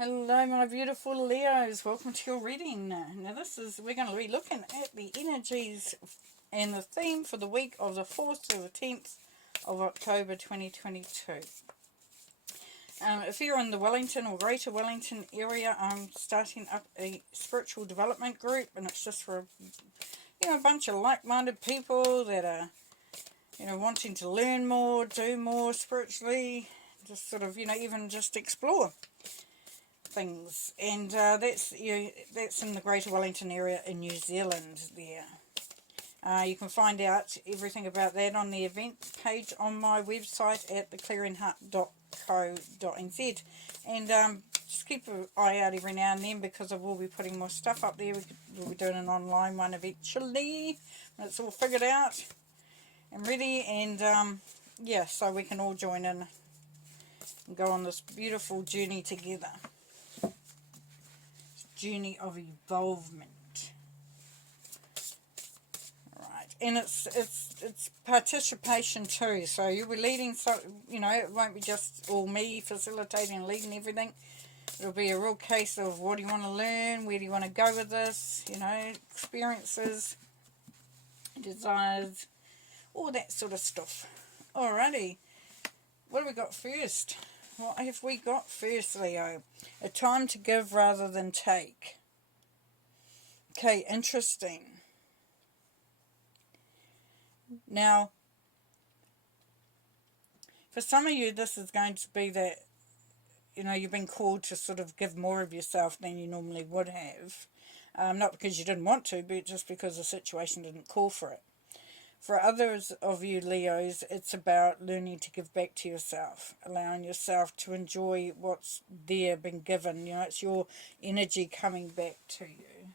Hello my beautiful Leos, welcome to your reading. Now we're going to be looking at the energies and the theme for the week of the 4th to the 10th of October 2022. If you're in the Wellington or Greater Wellington area, I'm starting up a spiritual development group, and it's just for a bunch of like-minded people that are wanting to learn more, do more spiritually, just sort of even just explore things, and that's in the Greater Wellington area in New Zealand there. You can find out everything about that on the events page on my website at theclearingheart.co.nz, and just keep an eye out every now and then, because I will be putting more stuff up there. We'll be doing an online one eventually when it's all figured out and ready, and yeah, so we can all join in and go on this beautiful journey together. Journey of evolvement, right? And it's participation too. So you'll be leading. So it won't be just all me facilitating and leading everything. It'll be a real case of what do you want to learn, where do you want to go with this, experiences, desires, all that sort of stuff. Alrighty, what have we got first? What have we got first, Leo? A time to give rather than take. Okay, interesting. Now, for some of you, this is going to be that, you've been called to sort of give more of yourself than you normally would have. Not because you didn't want to, but just because the situation didn't call for it. For others of you Leos, it's about learning to give back to yourself, allowing yourself to enjoy what's there, been given. It's your energy coming back to you.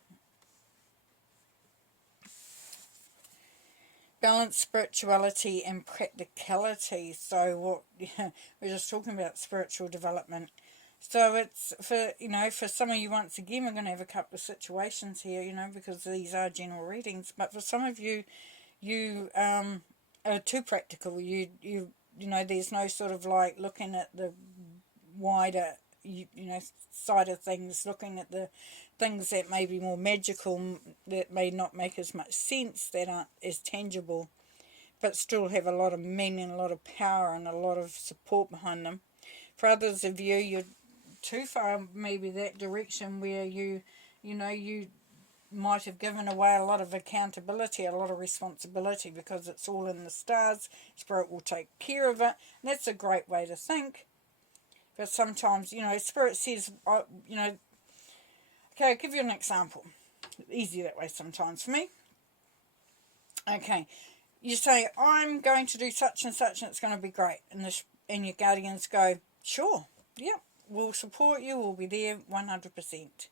Balance spirituality and practicality. So what we're just talking about spiritual development. So it's for some of you, once again, we're going to have a couple of situations here, because these are general readings. But for some of you, you are too practical. There's no sort of like looking at the wider side of things, looking at the things that may be more magical, that may not make as much sense, that aren't as tangible, but still have a lot of meaning, a lot of power, and a lot of support behind them. For others of you, you're too far maybe that direction where you might have given away a lot of accountability, a lot of responsibility, because it's all in the stars. Spirit will take care of it. And that's a great way to think. But sometimes, Spirit says, okay, I'll give you an example. Easy that way sometimes for me. Okay, you say, I'm going to do such and such, and it's going to be great. And your guardians go, sure, yeah, we'll support you, we'll be there 100%.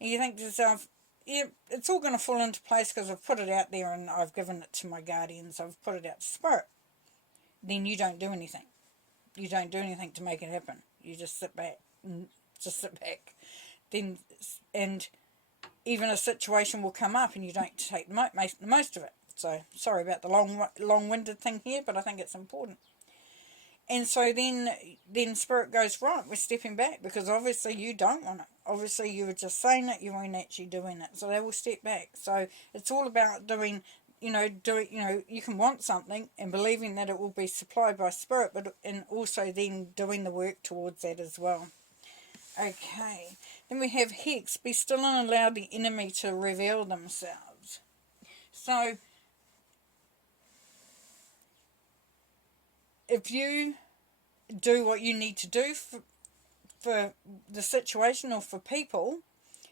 And you think to yourself, yeah, it's all going to fall into place because I've put it out there and I've given it to my guardians. I've put it out to Spirit. Then you don't do anything. You don't do anything to make it happen. You just sit back. Then, and even a situation will come up and you don't take the most of it. So, sorry about the long-winded thing here, but I think it's important. And so then Spirit goes, right, we're stepping back, because obviously you don't want it. Obviously you were just saying it, you weren't actually doing it. So they will step back. So it's all about doing, you can want something and believing that it will be supplied by Spirit, and also then doing the work towards that as well. Okay. Then we have Hex, be still and allow the enemy to reveal themselves. So if you do what you need to do for the situation or for people,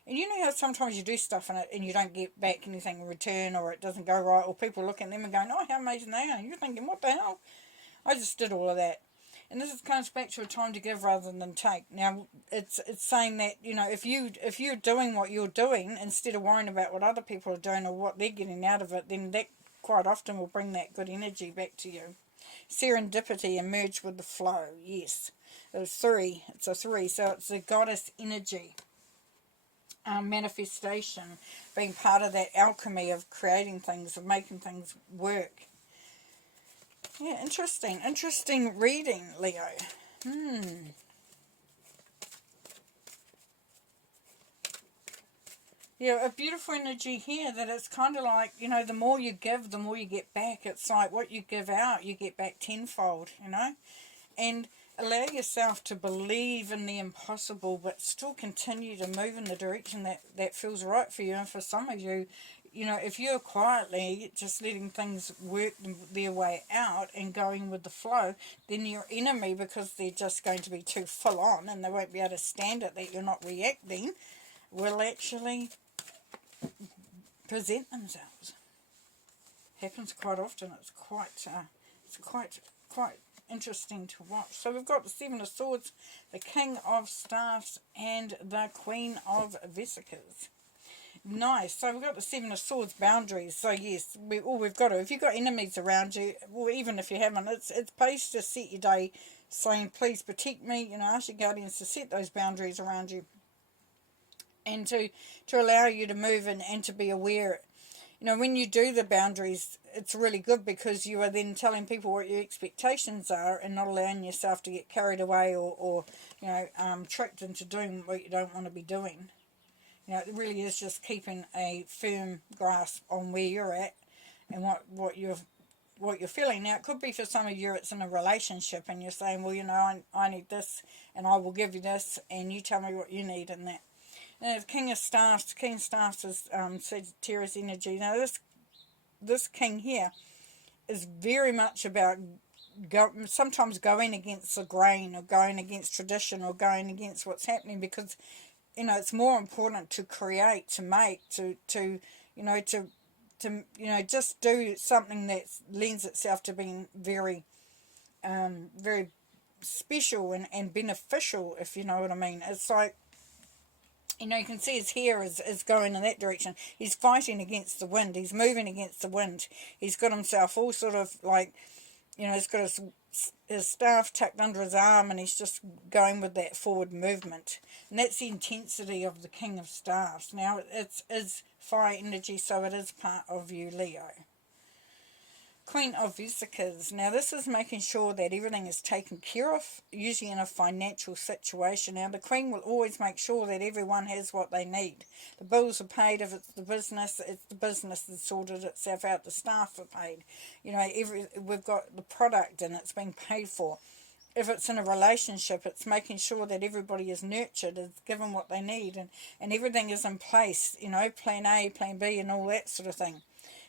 and you know how sometimes you do stuff in it and you don't get back anything in return, or it doesn't go right, or people look at them and going, oh, how amazing they are, and you're thinking, what the hell, I just did all of that. And this comes back to a time to give rather than take. Now it's saying that if you're doing what you're doing instead of worrying about what other people are doing or what they're getting out of it, then that quite often will bring that good energy back to you. Serendipity, emerge with the flow. Yes, it's a 3, so it's a goddess energy. Manifestation, being part of that alchemy of creating things, of making things work. Yeah, interesting reading, Leo. Yeah, a beautiful energy here that it's kind of like, you know, the more you give, the more you get back. It's like what you give out, you get back tenfold, you know. And allow yourself to believe in the impossible, but still continue to move in the direction that feels right for you. And for some of you, you know, if you're quietly just letting things work their way out and going with the flow, then your enemy, because they're just going to be too full on and they won't be able to stand it that you're not reacting, will actually present themselves. Happens quite often. It's quite interesting to watch. So we've got the Seven of Swords, the King of Staffs, and the Queen of Vesicles. Nice. So we've got the Seven of Swords, boundaries. So yes, we've got to. If you've got enemies around you, or even if you haven't, it's best to set your day saying, please protect me. You know, ask your guardians to set those boundaries around you, and to allow you to move and to be aware. You know, when you do the boundaries, it's really good because you are then telling people what your expectations are and not allowing yourself to get carried away or you know, tricked into doing what you don't want to be doing. You know, it really is just keeping a firm grasp on where you're at and what you're feeling. Now, it could be for some of you it's in a relationship and you're saying, well, you know, I need this and I will give you this and you tell me what you need and that. And the King of Staffs, King of Staffs is Sagittarius energy. Now, this king here is very much about sometimes going against the grain or going against tradition or going against what's happening because, you know, it's more important to create, to make, to you know, to you know, just do something that lends itself to being very, very special and beneficial, if you know what I mean. It's like, you know, you can see his hair is going in that direction. He's fighting against the wind. He's moving against the wind. He's got himself all sort of like, you know, he's got his staff tucked under his arm and he's just going with that forward movement. And that's the intensity of the King of Staffs. Now, it is fire energy, so it is part of you, Leo. Queen of Vesicles. Now, this is making sure that everything is taken care of, usually in a financial situation. Now, the Queen will always make sure that everyone has what they need. The bills are paid. If it's the business that sorted itself out. The staff are paid. You know, we've got the product and it's being paid for. If it's in a relationship, it's making sure that everybody is nurtured, is given what they need, and everything is in place, you know, plan A, plan B, and all that sort of thing.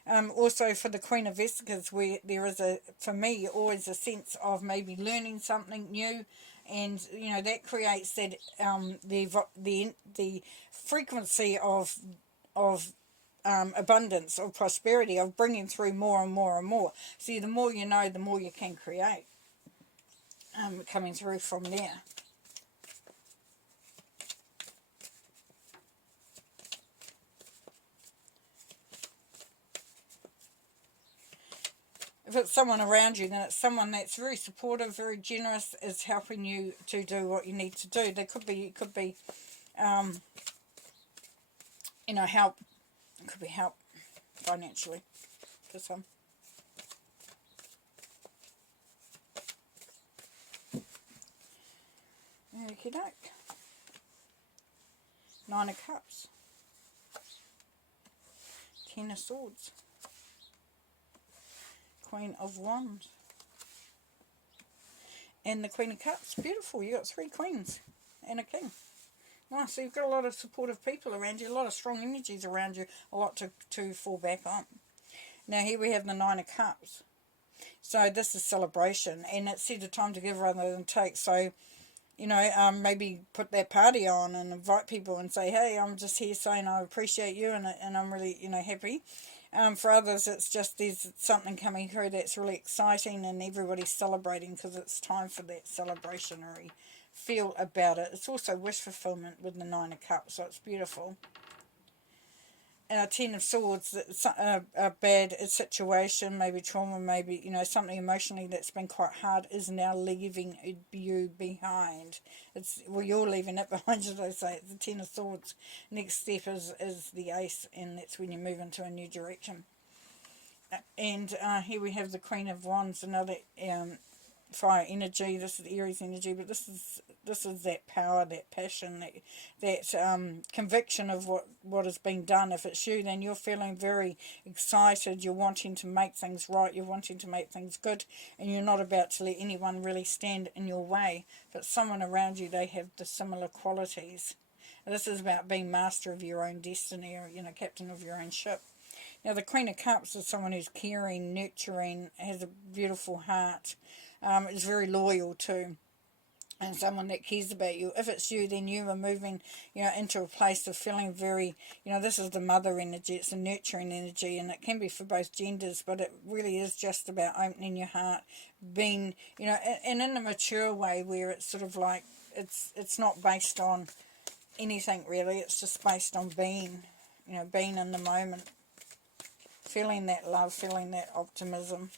Also for the Queen of Vesicles, where there is for me, always a sense of maybe learning something new, and you know that creates that the frequency of abundance, of prosperity, of bringing through more and more and more. See, the more you know, the more you can create. Coming through from there. If it's someone around you, then it's someone that's very supportive, very generous, is helping you to do what you need to do. There could be, you know, help. It could be help financially for some. Okie doke. Nine of Cups. Ten of Swords. Queen of Wands. And the Queen of Cups. Beautiful. You've got three queens and a king. Nice. So you've got a lot of supportive people around you, a lot of strong energies around you, a lot to fall back on. Now here we have the Nine of Cups. So this is celebration, and it's set a time to give rather than take. So, you know, maybe put that party on and invite people and say, hey, I'm just here saying I appreciate you and I'm really, you know, happy. For others, it's just there's something coming through that's really exciting and everybody's celebrating because it's time for that celebrationary feel about it. It's also wish fulfillment with the Nine of Cups, so it's beautiful. Ten of Swords, a bad situation, maybe trauma, maybe, you know, something emotionally that's been quite hard is now leaving you behind. Well, you're leaving it behind, should I say. It's the Ten of Swords. Next step is the Ace, and that's when you move into a new direction. And here we have the Queen of Wands, another fire energy. This is Aries energy, but this is that power, that passion, that conviction of what has been done. If it's you, then you're feeling very excited. You're wanting to make things right. You're wanting to make things good, and you're not about to let anyone really stand in your way. But someone around you, they have the similar qualities. And this is about being master of your own destiny, or captain of your own ship. Now, the Queen of Cups is someone who's caring, nurturing, has a beautiful heart, is very loyal too, and someone that cares about you. If it's you, then you are moving, into a place of feeling very, this is the mother energy. It's a nurturing energy, and it can be for both genders, but it really is just about opening your heart, being, and in a mature way where it's sort of like, it's not based on anything really. It's just based on being, being in the moment. Feeling that love, feeling that optimism.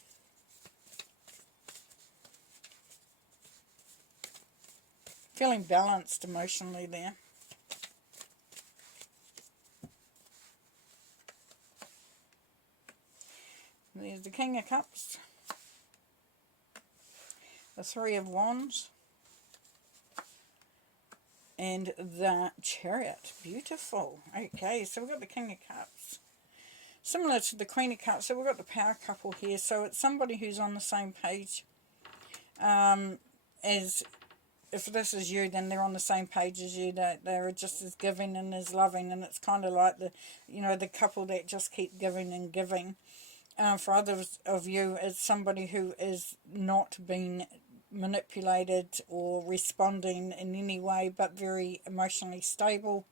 Feeling balanced emotionally there. There's the King of Cups. The Three of Wands. And the Chariot. Beautiful. Okay, so we've got the King of Cups. Similar to the Queen of Cups, so we've got the power couple here. So it's somebody who's on the same page as, if this is you, then they're on the same page as you. They're just as giving and as loving, and it's kind of like the couple that just keep giving and giving. For others of you, it's somebody who is not being manipulated or responding in any way, but very emotionally stable.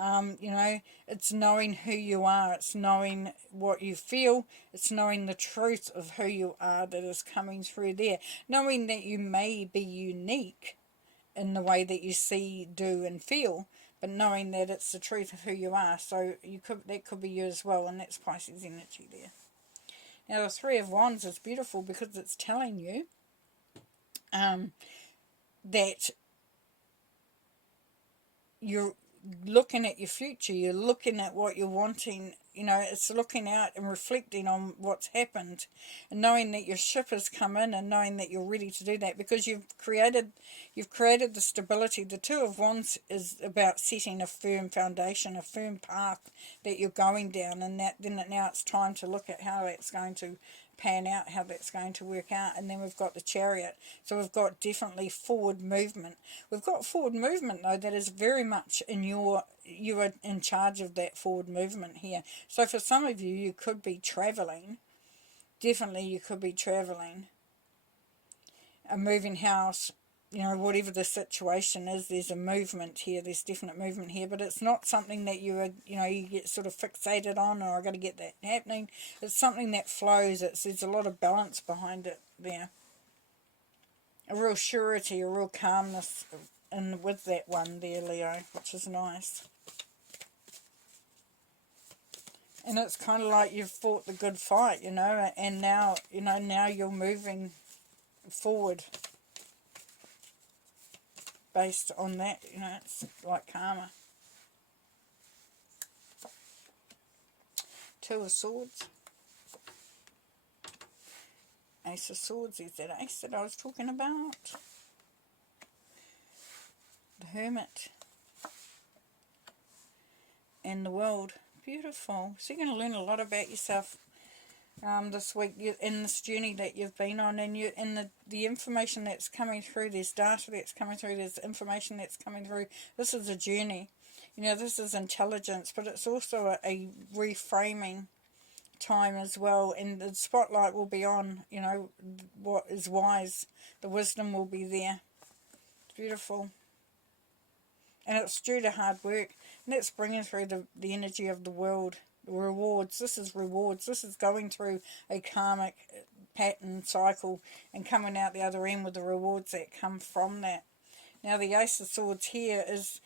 It's knowing who you are, it's knowing what you feel, it's knowing the truth of who you are that is coming through there. Knowing that you may be unique in the way that you see, do and feel, but knowing that it's the truth of who you are. So that could be you as well, and that's Pisces energy there. Now the Three of Wands is beautiful because it's telling you that you're looking at your future, you're looking at what you're wanting, it's looking out and reflecting on what's happened, and knowing that your ship has come in, and knowing that you're ready to do that because you've created the stability. The Two of Wands is about setting a firm foundation, a firm path that you're going down, and now it's time to look at how that's going to pan out, how that's going to work out. And then we've got the Chariot, so we've got definitely forward movement. We've got forward movement though that is very much in you are in charge of that forward movement here. So for some of you, you could be traveling. Definitely you could be traveling, a moving house, whatever the situation is. There's a movement here, there's definite movement here, but it's not something that you get sort of fixated on, or I got to get that happening. It's something that flows. There's a lot of balance behind it there, a real surety, a real calmness with that one there, Leo, which is nice. And it's kind of like you've fought the good fight, and now you're moving forward based on that, it's like karma. Two of Swords. Ace of Swords is that ace that I was talking about. The Hermit. And the World. Beautiful. So you're going to learn a lot about yourself this week in this journey that you've been on, and the information that's coming through. There's data that's coming through, there's information that's coming through. This is a journey, this is intelligence, but it's also a reframing time as well, and the spotlight will be on what is wise. The wisdom will be there. It's beautiful, and it's due to hard work, and that's bringing through the energy of the world. Rewards. This is rewards. This is going through a karmic pattern cycle and coming out the other end with the rewards that come from that. Now the Ace of Swords here is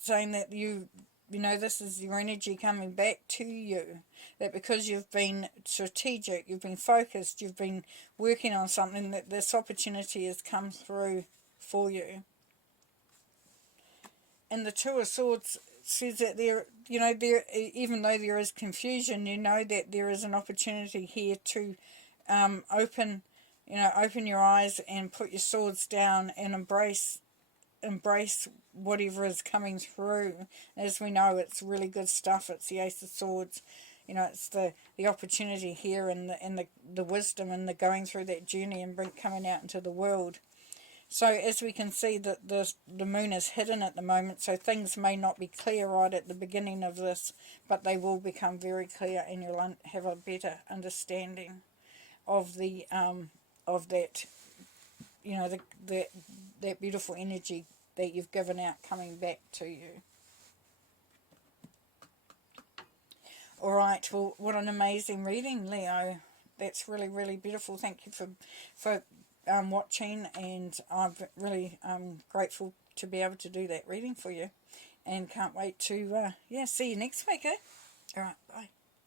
saying that this is your energy coming back to you, that because you've been strategic, you've been focused, you've been working on something, that this opportunity has come through for you. And the Two of Swords says that there, even though there is confusion, that there is an opportunity here to open, you know, open your eyes and put your swords down and embrace whatever is coming through. As we know, it's really good stuff. It's the Ace of Swords. You know, it's the opportunity here, and the wisdom, and the going through that journey and coming out into the world. So as we can see, that the moon is hidden at the moment, so things may not be clear right at the beginning of this, but they will become very clear, and you'll have a better understanding of the of that, you know, that beautiful energy that you've given out coming back to you. Alright, well, what an amazing reading, Leo. That's really, really beautiful. Thank you for watching, and I'm really grateful to be able to do that reading for you, and can't wait to see you next week. Alright, bye.